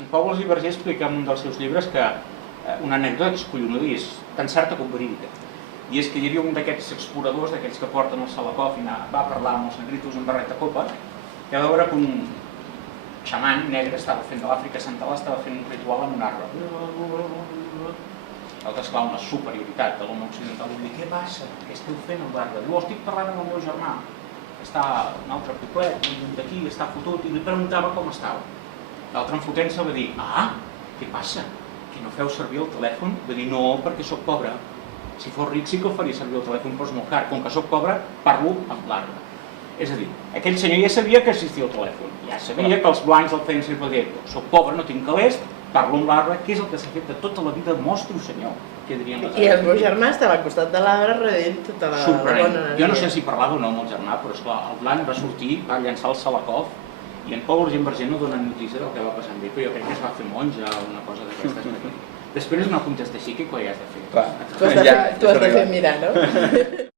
En Pau Alsiverger explica en un dels seus llibres que una anècdota que és collonuda i és tan certa com verídica. I és que hi havia un d'aquests exploradors, d'aquells que porten el Salakov i va parlar amb els negritos en barret de copa, que va veure que un xaman negre estava fent de l'Àfrica Central, estava fent un ritual amb un arbre. L'altre, esclar, una superioritat de l'home occidental, i diu, què passa? Què esteu fent amb l'arbre? Diu, estic parlant amb el meu germà, està un altre poblet, d'aquí, està fotut, i li preguntava com estava. L'altre enfotent-se va dir, què passa? Que no feu servir el telèfon? Va dir, no, perquè sóc pobre. Si fos ric sí que el faria servir el telèfon, però és molt car. Com que sóc pobre, parlo amb l'arbre. És a dir, aquell senyor ja sabia que existia el telèfon, ja sabia que els blancs el feien servir per dir, soc pobre, no tinc calés, parlo amb l'arbre, que és el que s'ha fet de tota la vida, mostro, senyor, què dirien les I el meu germà estava al costat de l'arbre rebent tota la bona energia. Jo no sé si parlava o no amb el germà, però esclar, el blanc va sortir, va llançar el Salakov, i en Pau Alsiverger no dona notícia del que va passar amb ell, però jo crec que es va fer monja o una cosa d'aquestes. Després no contesta així, que coi has de fer? Tu has de fer mirar, no?